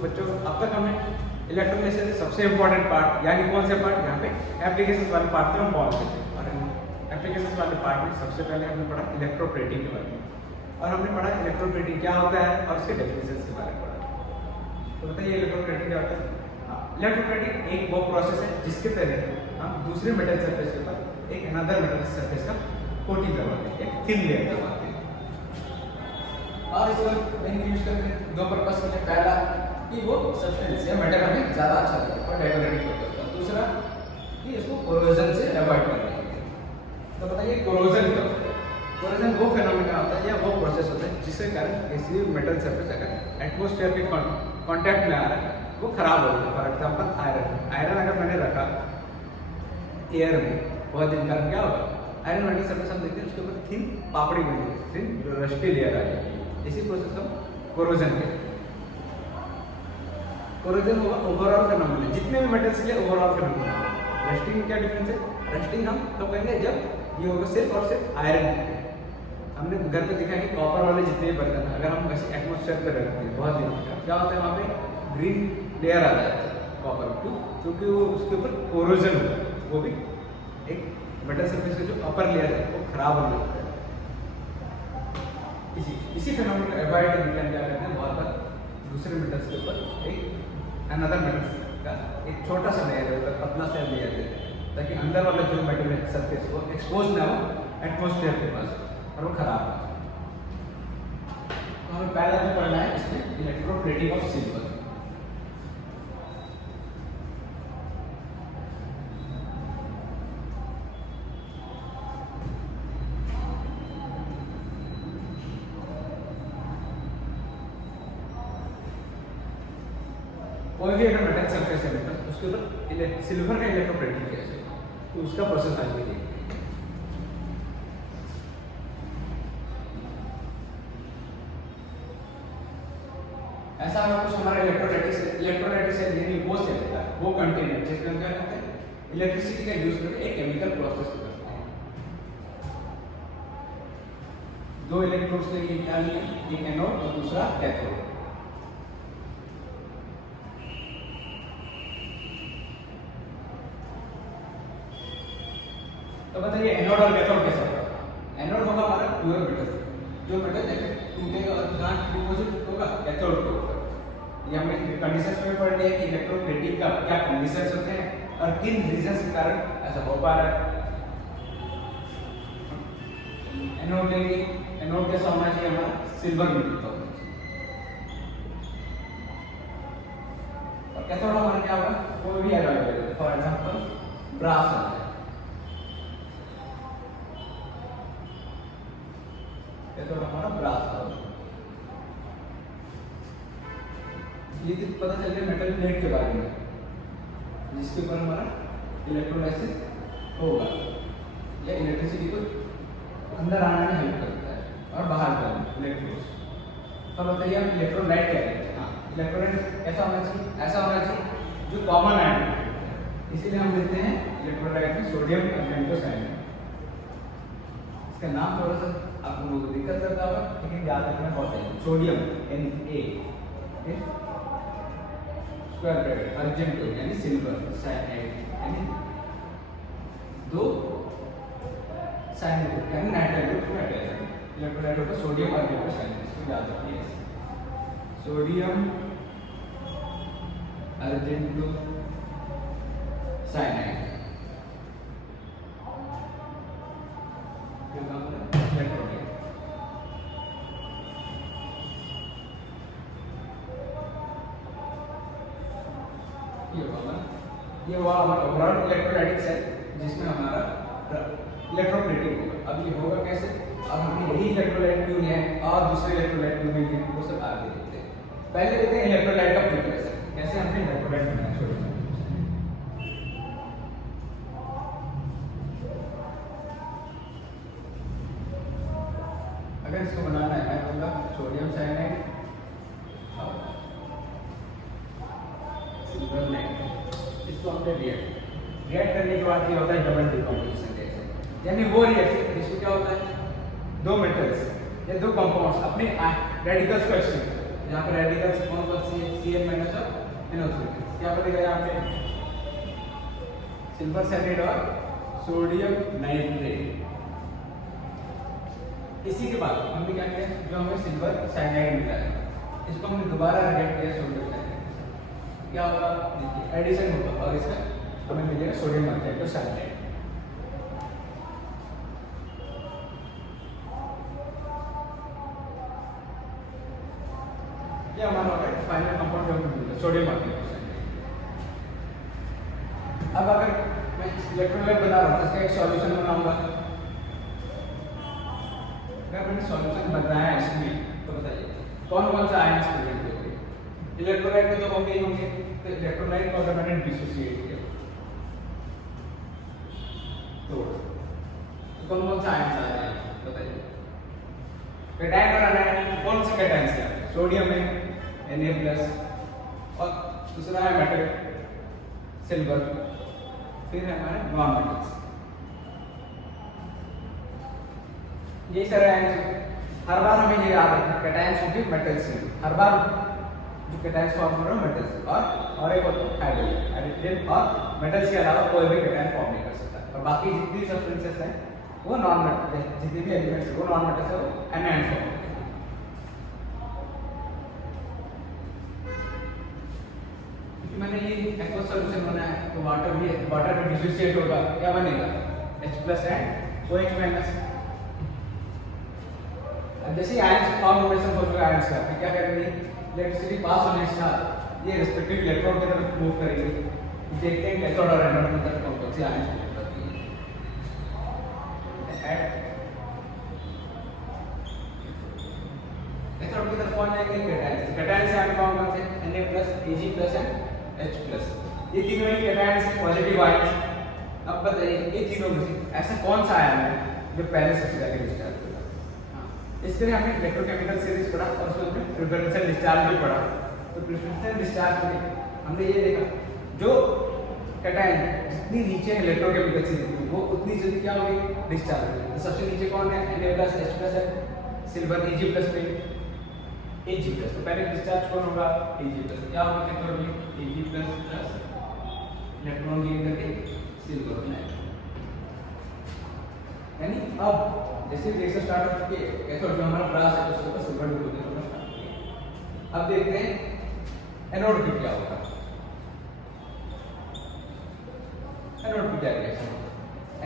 तो बच्चों अब तक हमने इलेक्ट्रोकेमिस्ट्री से सबसे इम्पोर्टेंट पार्ट यानी कौन से पार्ट, यहाँ पे एप्लीकेशन वाले पार्ट में हम पहुँच गए थे। और एप्लीकेशन वाले पार्ट में सबसे पहले हमने पढ़ा इलेक्ट्रोप्लेटिंग के बारे में, और हमने पढ़ा इलेक्ट्रोप्लेटिंग क्या होता है और उसके डेफिनेशन के बारे में पढ़ा। तो बताइए इलेक्ट्रोप्लेटिंग क्या होता है? इलेक्ट्रोप्लेटिंग एक वो प्रोसेस है जिसके तहत हम दूसरे मेटल सरफेस के ऊपर एक अनदर मेटल सरफेस का कोटिंग करवाते हैं, एक थिन लेयर करवाते हैं। और इसको मेन यूज करते हैं दो पर्पस के लिए। पहला कि वो सब्सटेंस या मेटल हमें ज़्यादा अच्छा लगे और डायनामिक होता है, और दूसरा कि इसको कोरोजन से अवॉइड करने के लिए। तो बताइए कोरोजन क्या होता है? कोरोजन वो फिनोमेना होता है या वो प्रोसेस होता है जिसके कारण किसी मेटल सरफेस अगर एटमॉस्फेयर के कांटेक्ट में आ रहा है वो खराब हो जाता है। फॉर एग्जांपल आयरन अगर मैंने रखा एयर में बहुत दिन का, क्या होगा? आयरन मेटल सरफेस हम देखते हैं उसके ऊपर थिन पापड़ी बनी है, थिन रस्टी लेयर आ जाती है। इसी प्रोसेस को कोरोजन कहते हैं। कोरोजन होगा ओवरऑल फिनोमेना, जितने भी मेटल्स के लिए ओवरऑल फिनोमेना। रस्टिंग में क्या डिफरेंस है? रस्टिंग हम कब कहेंगे? जब ये होगा सिर्फ और सिर्फ आयरन। हमने घर पे देखा है कि कॉपर वाले जितने भी बर्तन अगर हम वैसे एटमॉस्फेयर पे रखते हैं बहुत दिन तक, क्या होता है वहाँ पे ग्रीन लेयर आ जाता है कॉपर, क्यों? क्योंकि वो उसके ऊपर कोरोजन होता है, वो भी एक मेटल सरफेस का जो अपर लेयर है वो खराब होने लगता है। इसी फिनोमेना को अवॉइड करने के लिए क्या करते हैं, बहुत बार दूसरे मेटल्स के ऊपर एक अनदर मेटल्स का एक छोटा सा लेयर है, पतला सा लेयर देते हैं, ताकि अंदर वाला जो मेटल है सरफेस वो एक्सपोज ना हो एटमॉस्फेयर के पास और वो खराब हो। तो हमें पहला जो पढ़ना है इसमें इलेक्ट्रोप्लेटिंग ऑफ सिल्वर। कोई भी अगर मेटल सरफेस है मेटल उसके ऊपर सिल्वर का इलेक्ट्रोप्लेटिंग किया जाएगा, तो उसका प्रोसेस आज भी देखते हैं। ऐसा अगर कुछ हमारा इलेक्ट्रोलाइटिस है यानी वो सेल है, वो कंटेनर जिसमें हम क्या करते हैं इलेक्ट्रिसिटी का यूज करके एक केमिकल प्रोसेस करते हैं। दो इलेक्ट्रोड्स लेके क्या लिया, एक एनोड और दूसरा कैथोड। तो बताइए एनोड और कैथोड कैसे होगा? एनोड होगा हमारा प्योर मेटल, जो मेटल टूटेगा और जहाँ डिपॉजिट होगा कैथोड के ऊपर। ये हमने कंडीशंस में पढ़ लिया कि इलेक्ट्रोप्लेटिंग का क्या कंडीशंस होते हैं और किन रीजंस के कारण ऐसा हो पा रहा है। एनोड लेंगे, एनोड कैसा होना चाहिए हमारा? सिल्वर मेटल का होना चाहिए। और कैथोड हमारा क्या होगा? कोई भी एलॉय, फॉर एग्जांपल ब्रास होता है, कैथोड हमारा ब्रास होगा। ये पता चल गया मेटल प्लेट के बारे में, जिसके ऊपर हमारा इलेक्ट्रोलाइसिस होगा या इलेक्ट्रिसिटी को अंदर आने में हेल्प करता है और बाहर करने इलेक्ट्रॉन्स। तो बताइए हम इलेक्ट्रोलाइट क्या कहते हैं? हाँ, इलेक्ट्रोलाइट ऐसा होना चाहिए, ऐसा होना चाहिए जो कॉमन आयन है। इसीलिए हम लेते हैं इलेक्ट्रोलाइट में सोडियम पेंटोसाइनाइड। इसका नाम थोड़ा सा आप लोगों को दिक्कत करता होगा, लेकिन याद रखना बहुत है। सोडियम Na स्क्वायर ब्रैकेट अर्जेंटो यानी सिल्वर, साइनाइड यानी दो साइनाइड यानी नाइट्राइड को नाइट्राइड। इलेक्ट्रोलाइट होता है सोडियम अर्जेंटो साइनाइड, इसको याद रखिए। सोडियम अर्जेंटो साइनाइड ये हुआ हमारा ओवरऑल इलेक्ट्रोलाइटिक्स है, जिसमें हमारा इलेक्ट्रोप्लेटिंग होगा। अब ये होगा कैसे, अब हमने यही इलेक्ट्रोलाइट क्यों है और दूसरे इलेक्ट्रोलाइट क्यों नहीं है, वो सब आगे देखते हैं। पहले देखते हैं इलेक्ट्रोलाइट का प्रिपरेशन, कैसे हमने इलेक्ट्रोलाइट बनाना शुरू किया। अगर इसको बनाना है तो सोडियम साइनाइड सिल्वर नाइट्राइड, इसको हमने रिएक्ट करने के बाद ये होता है डबल डिकम्पोजिशन रिएक्शन। यानी वो रिएक्शन जिसमें क्या होता है दो मेटल्स या दो कंपाउंड्स अपने रेडिकल्स को एक्सचेंज करते हैं। यहाँ पर रेडिकल्स कौन कौन सी है? Cl- बनेगा यहाँ पे सिल्वर सैलेनाइड और सोडियम नाइट्रेट। इसी के बाद हमने क्या किया, जो हमें सिल्वर साइनाइड मिला है इसको हमने दोबारा रिएक्ट किया सोडियम साइनाइड, क्या होगा देखिए एडिशन होगा और इसका हमें मिलेगा सोडियम साइनाइड। ये हमारा होगा फाइनल कंपाउंड जो हमें मिलेगा सोडियम साइनाइड। अब अगर मैं इलेक्ट्रोलाइट बना रहा हूँ तो इसका एक सॉल्यूशन बनाऊंगा। अगर मैंने सॉल्यूशन बनाया है इसमें तो बताइए कौन कौन सा आयन्स प्रेजेंट होंगे। इलेक्ट्रोलाइट में तो होंगे ही होंगे, तो इलेक्ट्रोलाइट को अगर मैंने डिसोसिएट किया तो कौन कौन सा आयन्स आ रहे हैं बताइए। कैटायन और एनायन, कौन से कैटायन्स हैं? सोडियम है Na+ और दूसरा है मेटल सिल्वर, फिर है हमारे नॉन मेटल्स। यही सारे आयन्स हर बार हमें ये याद रखना कैटायन्स होंगे मेटल्स से, हर बार जो कैटायन्स फॉर्म हो रहे हैं मेटल्स और एक होता है हाइड्रोजन और मेटल्स के अलावा कोई भी कैटायन फॉर्म नहीं कर सकता। और बाकी जितनी सब्सटेंसेस हैं वो नॉन मेटल, जितने भी एलिमेंट्स हैं वो नॉन मेटल्स है, वो एनायन फॉर्म। मैंने ये एक्वस सॉल्यूशन बनाया तो वाटर में डिसोसिएट होगा, क्या बनेगा H+ एंड OH-। जैसे आयंस फॉर्म होने से हो चुका आयंस का, फिर क्या करेंगे इलेक्ट्रिसिटी पास होने से ये रिस्पेक्टिव इलेक्ट्रॉन की तरफ मूव करेंगे। देखते हैं कैथोड और एनोड की तरफ कौन सी आयंस मूव करती है। कैथोड की तरफ कौन जाएंगे कैटायंस। कैटायंस से आगे कौन से Na+ Ag+ एंड H+, ये तीनों ही कैटायंस पॉजिटिव आयंस। अब बताइए ये तीनों में से ऐसा कौन सा आयन है जो पहले सबसे पहले डिस्चार्ज होगा। इसके लिए हमने इलेक्ट्रोकेमिकल सीरीज पढ़ा और उसमें हमने प्रेफरेंशियल डिस्चार्ज भी पढ़ा। तो प्रेफरेंशियल डिस्चार्ज में हमने ये देखा जो कैटायन जितनी नीचे इलेक्ट्रोकेमिकल सीरीज वो उतनी जल्दी क्या होगी डिस्चार्ज होगी। तो सबसे नीचे कौन है Na+ H+ है, सिल्वर Ag+ में Ag+, तो पहले डिस्चार्ज कौन होगा Ag+। क्या होगा कैथोड में Ag+ इलेक्ट्रॉन गेन करके सिल्वर बनाएगा। यानी अब जैसे रिएक्शन स्टार्ट हो चुकी है कैथोड जो हमारा ब्रास है उसके ऊपर सिल्वर डिपोजिट होना स्टार्ट हो गया। अब देखते हैं एनोड की क्या होगा। एनोड की क्या रिएक्शन होगा।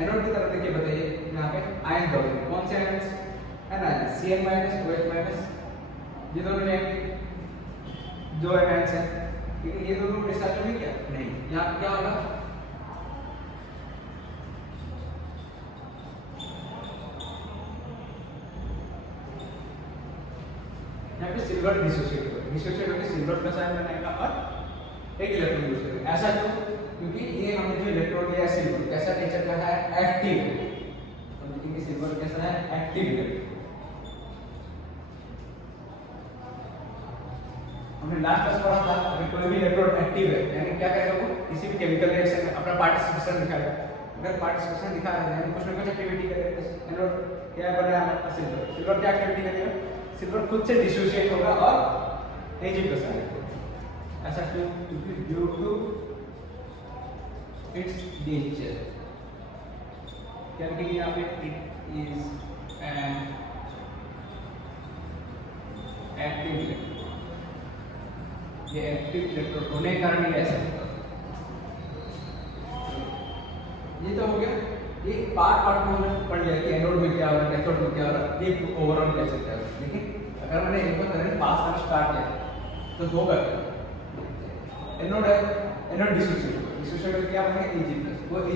एनोड की तरफ देखिए बताइए यहाँ पे आयन जोड़ेंगे, कौन से आयन्स एनायन Cn- OH-, ये दोनों जो आयन्स हैं ठीक है, ये दोनों डिस्चार्ज होंगे क्या नहीं। यहाँ पे क्या होगा यहाँ पे सिल्वर डिसोसिएट होगा सिल्वर प्लस आयन बनाएगा और एक इलेक्ट्रॉन यूज करेगा। ऐसा क्यों? क्योंकि ये हमने जो इलेक्ट्रॉन लिया सिल्वर कैसा नेचर का है एक्टिव है। तो देखेंगे सिल्वर कैसा है एक्टिव है। हमने लास्ट क्लास पढ़ा था अगर कोई भी इलेक्ट्रोड एक्टिव है यानी क्या करेगा वो किसी भी केमिकल रिएक्शन में अपना पार्टिसिपेशन दिखाएगा। अगर पार्टिसिपेशन दिखा रहा है यानी कुछ ना कुछ एक्टिविटी करेगा। एनोड क्या बनाया हमारा सिल्वर क्या एक्टिविटी करेगा सिल्वर खुद से डिसोसिएट होगा और Ag+ आएगा। ऐसा क्यों? क्योंकि ड्यू टू इट्स नेचर क्या लिखेंगे यहाँ पे it is an active electrode. ये एक्टिव इलेक्ट्रोड होने के कारण ये ऐसा होगा। ये तो हो गया ये पार्ट में हमने पढ़ लिया कि एनोड में क्या हो रहा है कैथोड में क्या हो रहा है ये ओवरऑल कैसे क्या हो रहा है। देखिए अगर मैंने एक बार करंट पास करना स्टार्ट किया तो होगा एनोड है एनोड डिसोसिएट क्या बनेगा Ag+, वो Ag+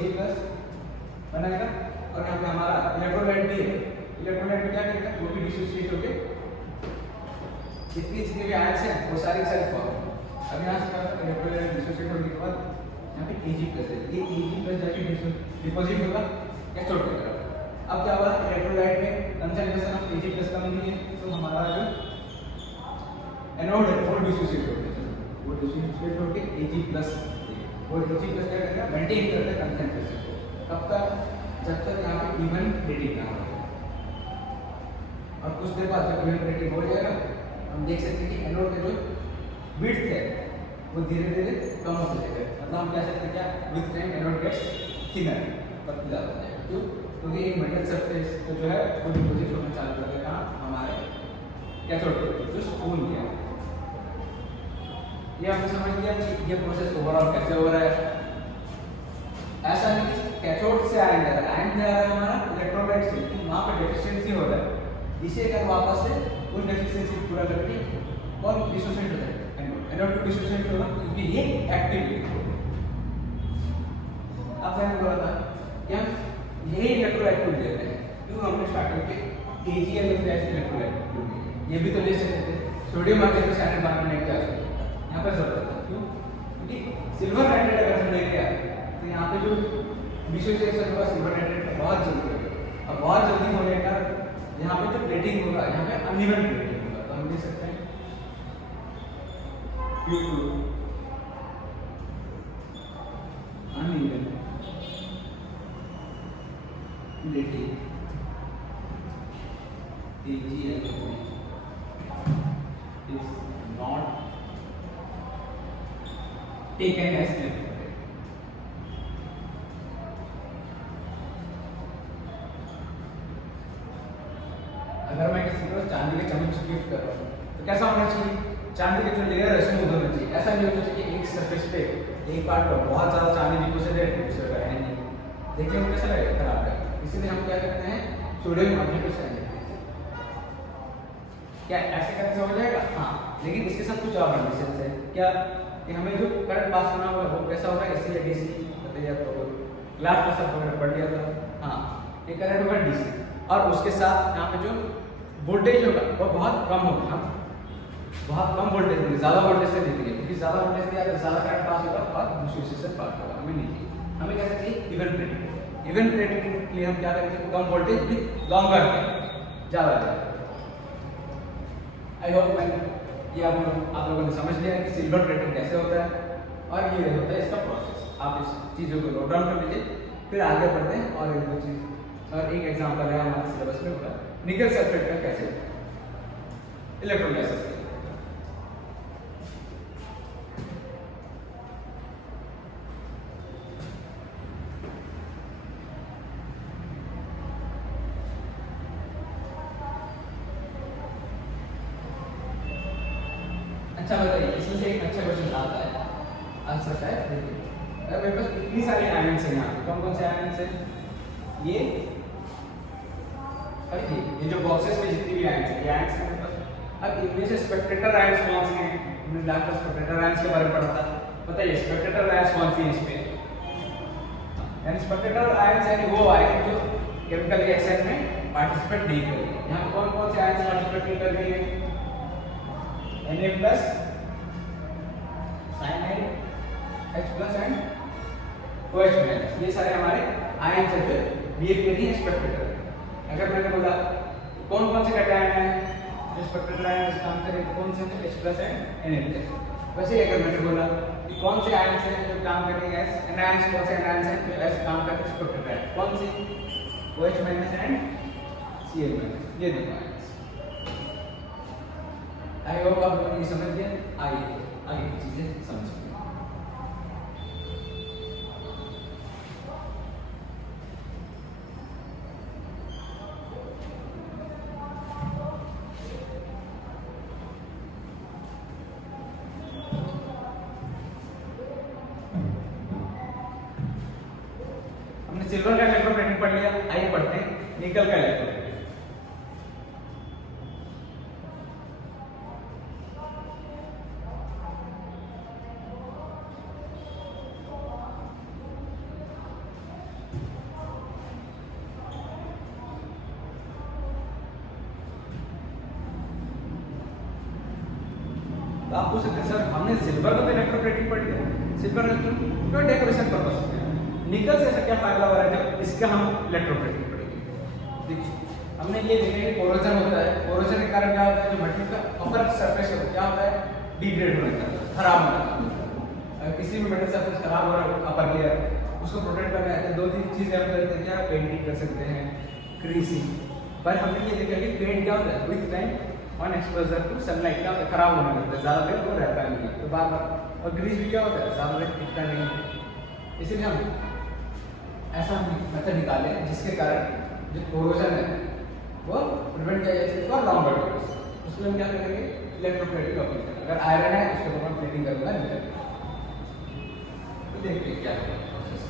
बनेगा और यहाँ पे हमारा इलेक्ट्रोलाइट भी है। इलेक्ट्रोलाइट में क्या करेगा वो भी डिसोसिएट होके जितने भी आयन्स हैं वो सारी फॉर्म। अब यहाँ से इलेक्ट्रोलाइट डिसोसिएट होने के बाद यहाँ पे Ag+ है, ये Ag+ जाके डिपॉजिट होगा कैथोड की तरफ। अब क्या हुआ इलेक्ट्रोलाइट में कंसंट्रेशन ऑफ Ag+ कम नहीं है तो हमारा जो एनोड है वो डिसोसिएट होके Ag+ वो Ag+ क्या करेगा मेंटेन करता है कंसंट्रेशन को। कब तक? जब तक यहाँ पे इवन रेटिंग ना हो। और कुछ देर बाद जब इवन रेटिंग हो जाएगा हम देख सकते हैं कि एनोड का जो विड्थ है वो धीरे धीरे कम होता जाएगा। मतलब हम कह सकते हैं क्या, with time anode gets thinner, पतला हो जाएगा। क्यों? क्योंकि एक मेटल सरफेस तो जो है वो डिपॉजिट होना चालू कर देगा हमारे कैथोड पे, जो स्पून किया। ये आपने समझ लिया कि ये प्रोसेस ओवरऑल कैसे हो रहा है। ऐसा नहीं कि कैथोड से आयन जा रहा है, आयन जा रहा है हमारा इलेक्ट्रोलाइट से, लेकिन वहाँ पर डेफिशिएंसी हो रहा है। इसे अगर वापस से उन डेफिशिएंसी पूरा करके कौन डिसोसिएट होता है, एनोड टू डिसोसिएट होगा, क्योंकि ये एक्टिव है। अब मैंने बोला था क्या यही इलेक्ट्रोलाइट को ले रहे हैं। क्यों? हमने स्टार्टिंग पे KgL जैसे इलेक्ट्रोलाइट को लिए, ये भी तो ले सकते थे। सोडियम हाइड्रोक्साइड बाद में क्या यहाँ पर जरूरत है। क्यों? क्योंकि सिल्वर नाइट्रेट अगर हम लेके आए तो यहाँ पे जो डिसोसिएशन होगा सिल्वर नाइट्रेट का बहुत जल्दी होगा, और बहुत जल्दी होने का यहाँ पे जो प्लेटिंग होगा, यहाँ पे अनइवन प्लेटिंग होगा। तो हम ले सकते हैं uneven plating KgL is not taken as necessary। अगर मैं किसी को चांदी के चम्मच गिफ्ट कर रहा हूँ तो कैसा होना चाहिए? चांदी के जो लेयर है स्मूथ होना चाहिए। ऐसा नहीं होना चाहिए एक सरफेस पे एक पार्ट पर बहुत ज्यादा चांदी डिपॉजिट है, दूसरे पर है नहीं। देखिए वो कैसा लगेगा, खराब है। इसीलिए हम क्या करते हैं, सोडियम हाइड्रोक्साइड। क्या ऐसे कैसे हो जाएगा? हाँ, लेकिन इसके साथ कुछ और कंडीशंस है। क्या कि हमें जो करंट पास होना होगा वो कैसा होगा, AC या DC बताइए आपको। ग्लास का सब वगैरह पढ़ लिया था। हाँ, ये करंट होगा DC, और उसके साथ यहाँ पे जो वोल्टेज होगा वो बहुत कम होगा। हम बहुत कम वोल्टेज देंगे, ज्यादा वोल्टेज से देंगे, क्योंकि ज्यादा वोल्टेज दिया अगर ज्यादा करंट पास होगा और दूसरे से पास होगा। हमें नहीं चाहिए, हमें क्या चाहिए, इवन प्लेटिंग। इवन प्लेटिंग के लिए हम क्या करेंगे, कम वोल्टेज विद लॉन्गर ज्यादा। आई होप मैंने ये आप लोगों ने समझ लिया है कि सिल्वर प्लेटिंग कैसे होता है, और ये होता है इसका प्रोसेस। आप इस चीज़ों को नोट डाउन कर लीजिए, फिर आगे बढ़ते हैं। और एक दो चीज़, और एक एग्जांपल है हमारे सिलेबस में होगा निकल सल्फेट का कैसे इलेक्ट्रोलाइसिस। अच्छा बताइए, इसमें से एक अच्छा क्वेश्चन आता है, आंसर है। देखिए अगर मेरे पास इतनी सारी आयन्स हैं, यहाँ कौन कौन से आयन्स हैं, ये और ये जो बॉक्सेस में जितनी भी आयन्स हैं, ये आयन्स हैं मेरे पास। अब इनमें से स्पेक्ट्रेटर आयन्स कौन से हैं? हमने लास्ट में स्पेक्ट्रेटर आयन्स के बारे में पढ़ा था। बताइए स्पेक्ट्रेटर आयन्स कौन सी हैं इसमें? यानी स्पेक्ट्रेटर आयन्स यानी वो आयन जो केमिकल रिएक्शन में पार्टिसिपेट नहीं करेंगे। यहाँ कौन कौन से आयन्स पार्टिसिपेट नहीं कर रही है? Na plus, cyanide, H plus and OH minus, ये सारे हमारे आयन्स हैं जो बिहेव कर रही है स्पेक्ट्रेटर। अगर मैंने बोला कौन कौन से कैटायन हैं जो स्पेक्ट्रेटर आयन काम करें, कौन से हैं? H plus and Na plus। वैसे अगर मैंने बोला कि कौन से आयन्स हैं जो काम करेंगे एनायंस, कौन से एनायंस हैं जो ऐसे काम करते हैं स्पेक्ट्रेटर, कौन से? OH minus and Cl minus, ये दोनों आयन्स। आई होप आप लोगों ने ये समझ लिया। आइए आगे की चीजें समझते हैं। हमने सिल्वर का इलेक्ट्रोप्लेटिंग पढ़ लिया, आइए पढ़ते हैं निकल का इलेक्ट्रोप्लेटिंग। तो आप पूछ सकते हैं सर हमने सिल्वर का तो इलेक्ट्रोप्लेटिंग पढ़ लिया, सिल्वर का क्यों डेकोरेशन पर्पस होता है, निकल से ऐसा क्या फायदा हो रहा है जब इसका हम इलेक्ट्रोप्लेटिंग पढ़ेंगे। देखिए हमने ये देखा कि कोरोजन होता है, कोरोजन के कारण क्या होता है, जो मेटल का अपर सरफेस होता है क्या होता है, डिग्रेड होने लगता है, खराब होने लगता है। अगर किसी भी मेटल सरफेस खराब हो रहा है अपर लेयर, उसको प्रोटेक्ट करना है तो दो तीन चीजें हम करते हैं, क्या पेंटिंग कर सकते हैं, क्रीसिंग। पर हमने ये देखा कि पेंट क्या होता है with time on exposure to sunlight क्या होता है, खराब होने लगता है, ज़्यादा देर वो रहता नहीं है, तो बार बार। और ग्रीस भी क्या होता है, ज़्यादा देर टिकता नहीं है। इसीलिए हम ऐसा मेथड निकाले जिसके कारण जो कोरोजन है वो प्रिवेंट किया जा सके फॉर लॉन्गर टाइम। उसमें हम क्या करेंगे, इलेक्ट्रोप्लेटिंग ऑपरेशन। अगर आयरन है उसके ऊपर मैं प्लेटिंग करूँगा निकल। तो देखते हैं क्या है प्रोसेस।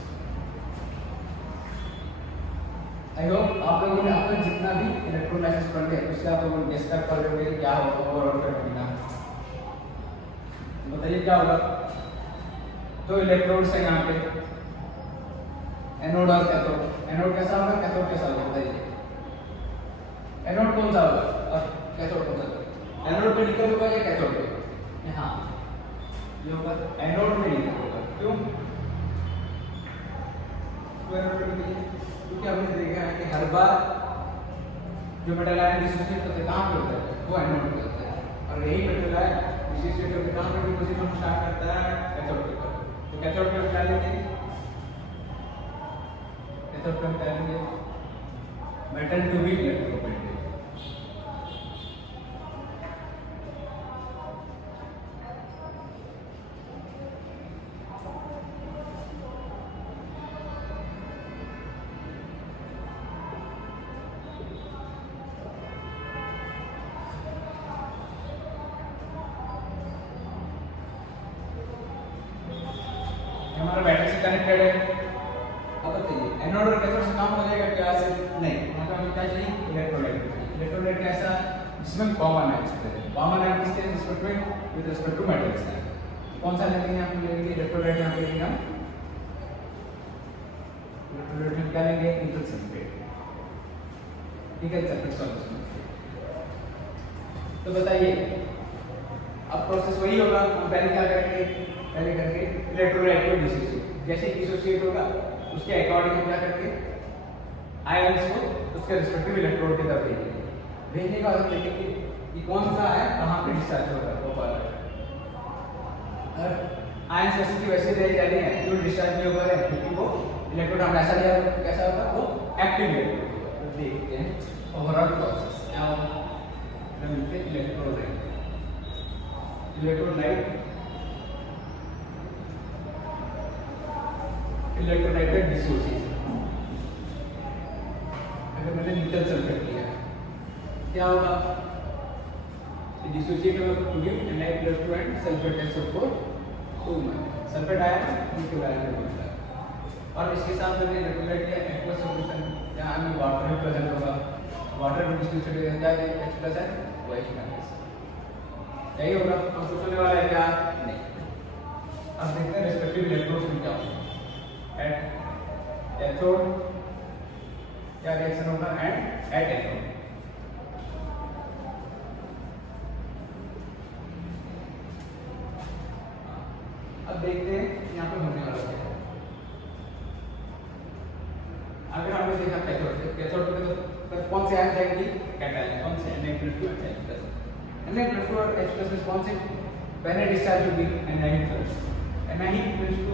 आई होप आप लोगों ने आपने जितना भी इलेक्ट्रोलाइसिस पढ़ लिया उससे आप लोगों ने गेस कर पा रहे हो क्या होगा ओवरऑल फेनोमेना। बताइए क्या होगा। दो इलेक्ट्रोड्स हैं यहाँ पे, एनोड और कैथोड। एनोड कैसा होगा, कैथोड कैसा होगा, बताइए। एनोड कौन सा होगा और कैथोड कौन सा होगा। एनोड पे निकल होगा या कैथोड पे, हाँ ये होगा एनोड में निकल होगा। क्यों एनोड पे निकल, क्योंकि हमने देखा है कि हर बार जो मेटल आयन डिसोसिएट होते हैं कहाँ पे होता है, वो एनोड पे होता है। और यही मेटल आयन डिसोसिएट होकर कहाँ पे डिपोजिशन स्टार्ट करता है, कैथोड पे। तो कैथोड पे क्या लेंगे, कैथोड पे हम क्या लेंगे, मेटल टू बी इलेक्ट्रोप्लेटेड। हमारा बैटरी से कनेक्टेड है। अब बताइए एनोड और कैथोड से काम हो जाएगा क्या, सिर्फ नहीं, यहाँ पे हमें क्या चाहिए, इलेक्ट्रोलाइट। इलेक्ट्रोलाइट कैसा, जिसमें कॉमन आयंस होते हैं। कॉमन आयंस किसके रिस्पेक्ट में, विद रिस्पेक्ट टू मेटल्स है। कौन सा लेंगे हम, लेंगे इलेक्ट्रोलाइट। यहाँ पे लेंगे हम इलेक्ट्रोलाइट में क्या लेंगे, निकल सल्फेट। निकल सल्फेट सॉल्यूशन। तो बताइए अब प्रोसेस वही होगा। हम पहले क्या करेंगे, पहले करके इलेक्ट्रोलाइट को डिसोसिएट, जैसे डिसोसिएट होगा उसके अकॉर्डिंग हम क्या करके आयंस को उसके रिस्पेक्टिव इलेक्ट्रोड की तरफ भेजेंगे। भेजने का मतलब देखेंगे कि कौन सा है कहाँ पे डिस्चार्ज होगा, वो वाला। अगर आयंस वैसे की वैसे रह जाते हैं, जो डिस्चार्ज नहीं हो रहा है क्योंकि वो इलेक्ट्रोड हम ऐसा लिया, कैसा होगा, वो एक्टिव इलेक्ट्रोड। तो देखते हैं ओवरऑल प्रोसेस क्या होगा। मिलते इलेक्ट्रोलाइट, इलेक्ट्रोलाइट इलेक्ट्रोलाइट डिसोसिएशन। अगर मैंने निकल सल्फेट लिया क्या होगा, डिसोसिएट होगा to give Na+2 and sulphate SO4 2 sulphate ion निकल आयन बनता है। और इसके साथ मैंने इलेक्ट्रोलाइट लिया एक्वस सॉल्यूशन, जहां में वाटर भी प्रेजेंट होगा। वाटर में डिसोसिएट हो जाएगा H+ है OH-। यही होगा। अब सोचने वाला है क्या, नहीं। अब देखते हैं रिस्पेक्टिव इलेक्ट्रोड्स में क्या होगा। एट एथोड क्या रिएक्शन होगा, एंड एट एथोड। अब देखते हैं यहाँ पे होने वाला क्या है। अगर हमने देखा कैथोड पे, कैथोड पे तो कौन से आयन जाएंगे, कैटायन। कौन से, Na+2 और H+। Na+2 और H+ में कौन से पहले डिस्चार्ज होगी, Na+2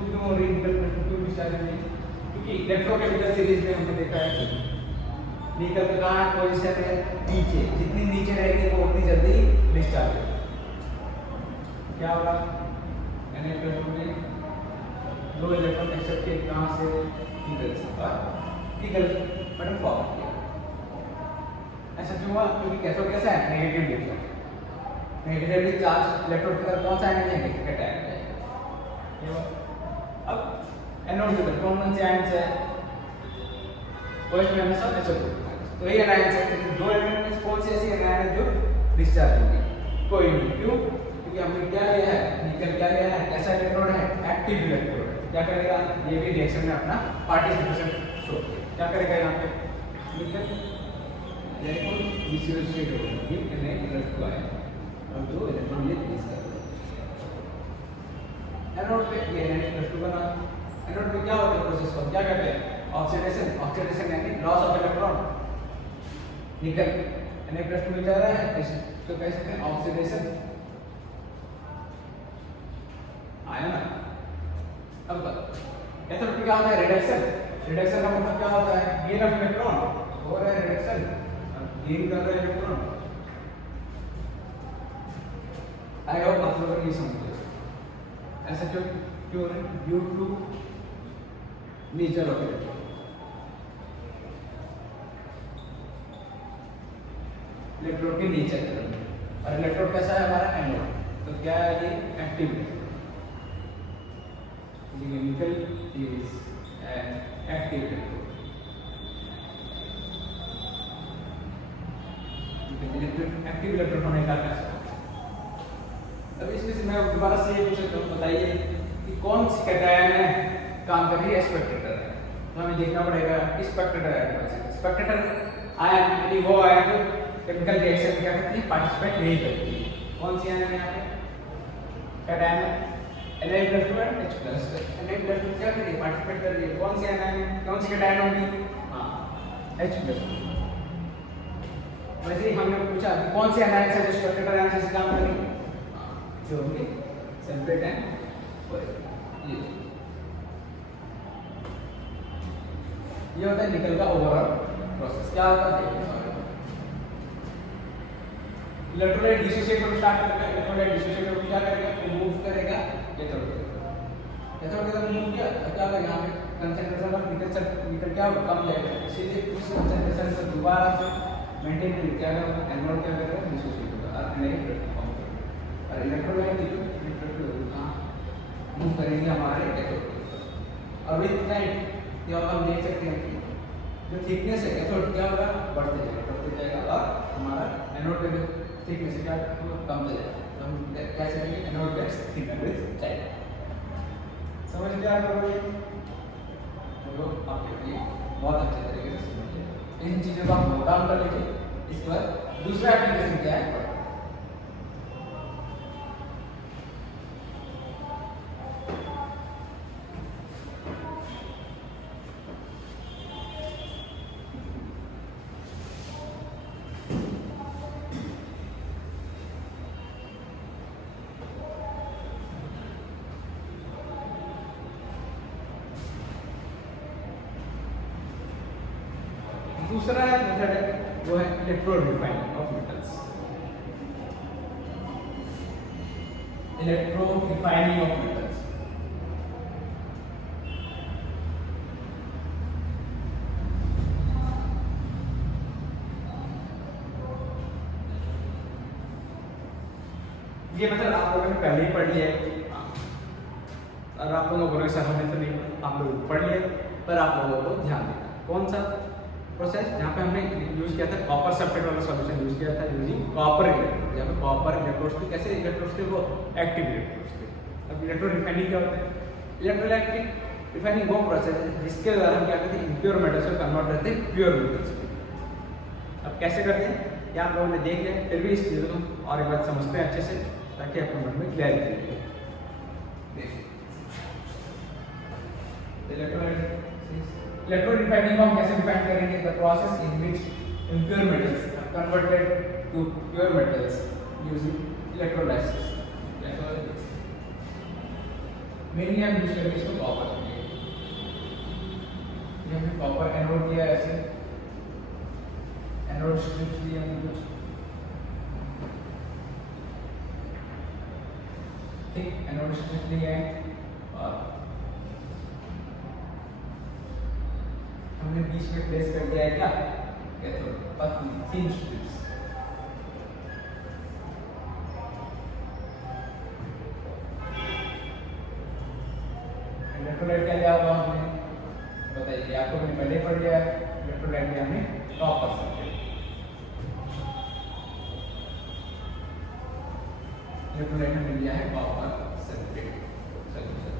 क्यों हो रही, निकल+2 क्यों डिस्चार्ज हो रही, क्योंकि इलेक्ट्रोकेमिकल सीरीज में हमने देखा है निकल का कहाँ पोजीशन है, नीचे। जितनी नीचे रहेगी वो उतनी जल्दी डिस्चार्ज होगी। क्या होगा, Na+2 में दो इलेक्ट्रॉन एक्सेप्ट किए कहाँ से, निकल से, और निकल बटन फॉरवर्ड किया। ऐसा क्यों हुआ, क्योंकि कैथोड कैसा है, negative discharge. Negatively charge electrode की तरफ कौन सा आयन जाएंगे, कैटायन जाएगा। अब एनोड की तरफ कौन से आयन है, OH में हमेशा SO2। तो ये आयन है, लेकिन दो एलिमेंट में कौन से ऐसे आयन है जो डिस्चार्ज होंगे, कोई नहीं। क्यों, क्योंकि हमने क्या लिया है, निकल क्या लिया है, कैसा इलेक्ट्रोड है, एक्टिव इलेक्ट्रोड है। क्या करेगा, ये भी रिएक्शन में अपना पार्टिसिपेशन शो क्या करेगा, यहाँ पे निकल डिसोसिएट होगा, ये Na+2 आयन और दो इलेक्ट्रॉन ये रिलीज कर दो। एनोड पे ये Na+2 बना। एनोड पे क्या होता है प्रोसेस को क्या कहते हैं, ऑक्सीडेशन। ऑक्सीडेशन यानी लॉस ऑफ इलेक्ट्रॉन। निकल Na+2 मिल जा रहा है तो कह सकते हैं ऑक्सीडेशन आया ना। अब कैथोड पे क्या होता है, रिडक्शन। रिडक्शन का मतलब क्या होता है, गेन ऑफ इलेक्ट्रॉन। हो रहा है रिडक्शन, गेन कर रहा है इलेक्ट्रॉन। आई होप आप लोगों ने ये समझ लिया। ऐसा क्यों क्यों है? Due to nature of electron. Electron के नेचर के बारे में। और इलेक्ट्रॉन कैसा है हमारा? एनोड। तो क्या है ये? Active chemical is an active electrode. Active electrode होने का क्या? अब इसमें से मैं दोबारा से ये पूछ सकता हूँ, बताइए कि कौन सी कैटायन है काम कर रही है? स्पेक्टेटर है। तो हमें देखना पड़ेगा स्पेक्टेटर है। स्पेक्टेटर आयन यानी वो आयन जो केमिकल रिएक्शन क्या करती है? पार्टिसिपेट नहीं करती है। कौन सी आयन है यहाँ पे? Cation Na+2 H+। Na+2 क्या कर रही है? पार्टिसिपेट कर रही है। कौन सी आयन है? कौन सी कैटायन होगी? हाँ, H+। वैसे ही हमने पूछा कि कौन सी आयन से स्पेक्टेटर आयन से काम करेंगे? जो होंगे सल्फेट एंड ये होता है निकल का ओवरऑल प्रोसेस। क्या होता है? इलेक्ट्रोलाइट डिसोसिएट होना स्टार्ट करेगा। इलेक्ट्रोलाइट डिसोसिएट होकर क्या करेगा? मूव करेगा कैथोड की तरफ मूव किया तो क्या होगा? यहाँ पे कंसंट्रेशन ऑफ निकल क्या होगा? कम जाएगा। इसीलिए उस कंसंट्रेशन से दोबारा से मेंटेन करके क्या होगा? एनोड क्या करेगा? डिसोसिएट होगा और एनालाइट फॉर्म करेगा। और इलेक्ट्रोलाइट जो मूव करेंगे हमारे कैथोड की तरफ। और विद टाइम ये हम देख सकते हैं कि जो थिकनेस है कैथोड क्या होगा? बढ़ते जाएगा और हमारा एनोड का जो थिकनेस क्या होगा? कम हो जाएगा। तो हम क्या करेंगे? Anode gets thicker with time. समझ गए आप लोग? तो आप ये बहुत अच्छे तरीके से समझ लिया। इन चीज़ों को आप नोट डाउन कर लीजिए। इसके बाद दूसरा एप्लीकेशन क्या है? दूसरा मेथड है वो है electro refining of metals. Electro refining of metals ये मतलब आप लोगों ने पहले ही पढ़ लिया है और आप लोगों को ऐसा हमें तो नहीं आप लोग पढ़ लिया, पर आप लोगों को ध्यान देना कौन सा प्रोसेस जहाँ पे हमने यूज किया था कॉपर सल्फेट वाला सॉल्यूशन यूज किया था यूजिंग कॉपर इलेक्ट्रोड। जहाँ पे कॉपर इलेक्ट्रोड्स थे कैसे इलेक्ट्रोड्स थे? वो एक्टिव इलेक्ट्रोड्स थे। अब इलेक्ट्रो रिफाइनिंग क्या होता है? इलेक्ट्रोलाइटिक रिफाइनिंग वो प्रोसेस है जिसके द्वारा हम क्या करते हैं? इम्प्योर मेटल्स को कन्वर्ट करते हैं प्योर मेटल्स में। अब कैसे करते हैं ये आप लोगों ने देख लिया, फिर भी इस चीज़ों को और एक बार समझते हैं अच्छे से ताकि आपके मन में क्लैरिटी रहे। इलेक्ट्रो रिफाइनिंग को हम कैसे डिफाइन करेंगे? The process in which impure metals are converted to pure metals using electrolysis. Mainly हम यूज करेंगे इसको कॉपर के लिए। ये हमने कॉपर एनोड लिया ऐसे एनोड स्ट्रिप्स लिए हमने कुछ ठीक एनोड स्ट्रिप्स लिए हैं और हमने बीच में प्लेस कर दिया है क्या? कैथोड पतली थिन स्ट्रिप्स। इलेक्ट्रोलाइट क्या लिया हुआ हमने? बताइए, आपको मैंने पहले पढ़ लिया है। इलेक्ट्रोलाइट में हमने कॉपर सल्फेट, इलेक्ट्रोलाइट में लिया है कॉपर सल्फेट सॉल्यूशन।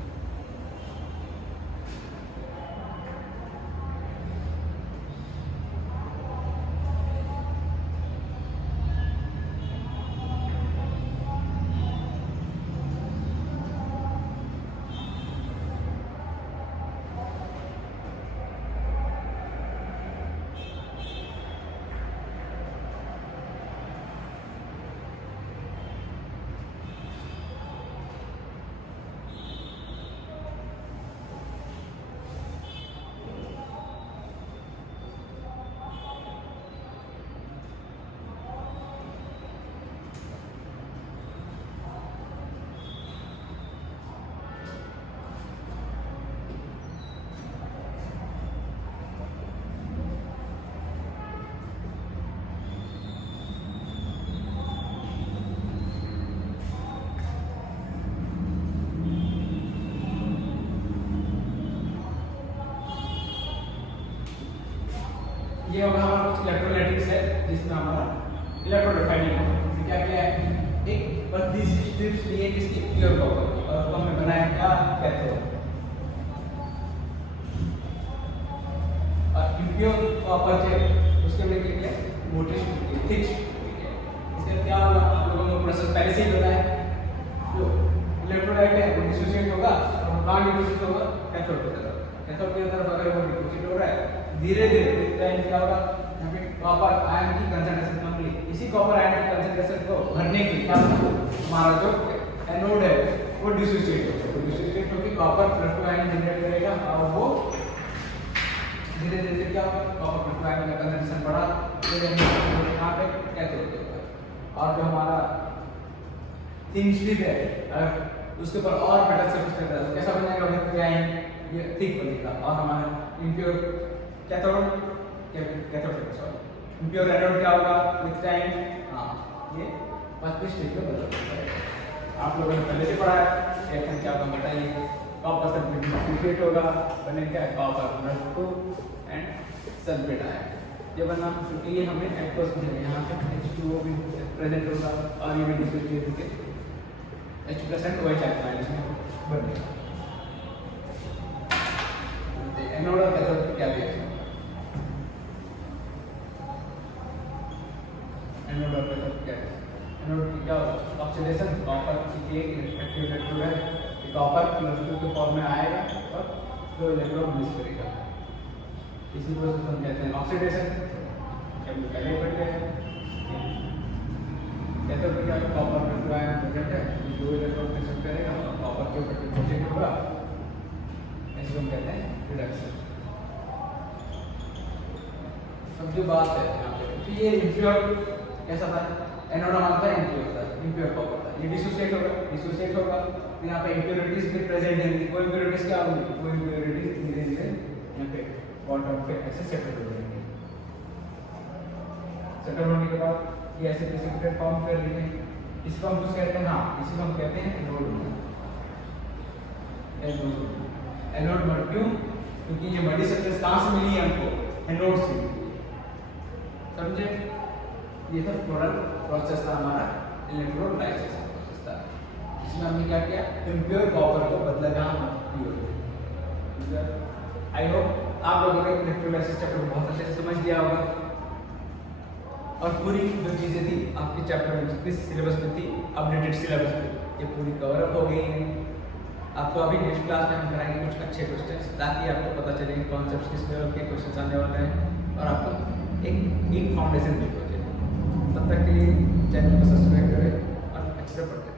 ये होगा हमारा कुछ इलेक्ट्रोलाइटिक्स है जिसमें हमारा इलेक्ट्रो रिफाइनिंग होगा। क्या क्या है, एक पतली सी स्ट्रिप्स लिए जिसकी प्योर कॉपर की, और उसको हमने बनाया क्या कैथोड। और इम्प्योर कॉपर जो उसके लिए क्या है, मोटी थिक, इसका क्या होगा आप लोगों को प्रोसेस पहले से ही पता है। जो इलेक्ट्रोलाइट है वो डिसोसिएट होगा और कहाँ डिसोसिएट होगा, कैथोड की तरफ। कैथोड की तरफ अगर वो डिसोसिएट हो रहा है धीरे धीरे टाइम क्या होगा, यहाँ पे कॉपर आयन की कंसंट्रेशन कम हुई। इसी कॉपर आयन की कंसंट्रेशन को भरने के लिए क्या हमारा जो एनोड है वो डिसोसिएट होगा। तो डिसोसिएट होकर कॉपर प्लस 2 आयन जनरेट करेगा और वो धीरे धीरे क्या होगा, कॉपर प्लस 2 आयन का कंसंट्रेशन बढ़ा, यहाँ पे कैथोड के ऊपर। और जो हमारा थिन स्ट्रिप है अगर उसके ऊपर और मेटल सरफेस करता है तो कैसा बनेगा, विद आयन ये थिक बनेगा। और हमारा impure cathode sorry impure anode क्या होगा, विद टाइम ये पतली स्ट्रिप में बदल जाता है। आप लोगों ने पहले से पढ़ा है, कैथोड क्या होगा बताइए, कॉपर सल्फेट होगा, बने क्या है copper plus 2 and sulphate ion. ये बना क्योंकि ये हमें एक्वस में यहाँ पे H2O भी प्रेजेंट होगा और ये भी डिसोसिएट होकर H+OH माइनस में बनेगा। एनोड और कैथोड क्या दिया है, एनोड और कैथोड क्या है, एनोड की क्या होगा ऑक्सीडेशन, कॉपर की एक रिस्पेक्टिव इलेक्ट्रोड है, कॉपर प्लस 2 के फॉर्म में आएगा और 2 इलेक्ट्रॉन मिस करेगा। इसी प्रोसेस को हम कहते हैं ऑक्सीडेशन। पहले पढ़ते हैं कैथोड में क्या होगा, कॉपर प्लस 2 आयन प्रेजेंट है, 2 इलेक्ट्रॉन मिस करेगा और कॉपर के ऊपर डिपॉजिट होगा, इसको हम कहते हैं रिडक्शन। अब जो बात है यहाँ पे ये इम्प्योर कैसा था, एनोड हमारा था इम्प्योर था, इम्प्योर कॉपर था, ये डिसोसिएट होगा तो यहाँ पे इम्प्योरिटीज भी प्रेजेंट है। वो इम्प्योरिटीज क्या होंगी, वो इम्प्योरिटीज धीरे धीरे यहाँ पे बॉटम पे ऐसे सेटल हो जाएंगे। सेटल होने के बाद ये ऐसे प्रेसिपिटेट फॉर्म कर रही है, इसको हम कुछ कहते हैं, हाँ इसी को हम कहते हैं एनोड मोड। क्यों, क्योंकि ये मल्टी सरफेस कहाँ से मिली है हमको, एनोड से, समझे। ये था टोटल प्रोसेस था हमारा इलेक्ट्रोलाइसिस प्रोसेस था, इसमें हमने क्या किया, इम्प्योर कॉपर को बदला कहाँ प्योर। आई होप आप लोगों ने इलेक्ट्रोलाइसिस चैप्टर बहुत अच्छे से समझ लिया होगा और पूरी जो चीज़ें थी आपके चैप्टर में जितनी सिलेबस में थी, अपडेटेड सिलेबस में, ये पूरी कवर अप हो गई है। आपको अभी नेक्स्ट क्लास में हम कराएंगे कुछ अच्छे क्वेश्चंस, ताकि आपको पता चले कॉन्सेप्ट्स किस लेवल के क्वेश्चंस आने वाले हैं और आपको एक फाउंडेशन भी हो जाए। तब तक के लिए चैनल को सब्सक्राइब करें और अच्छे से पढ़ें।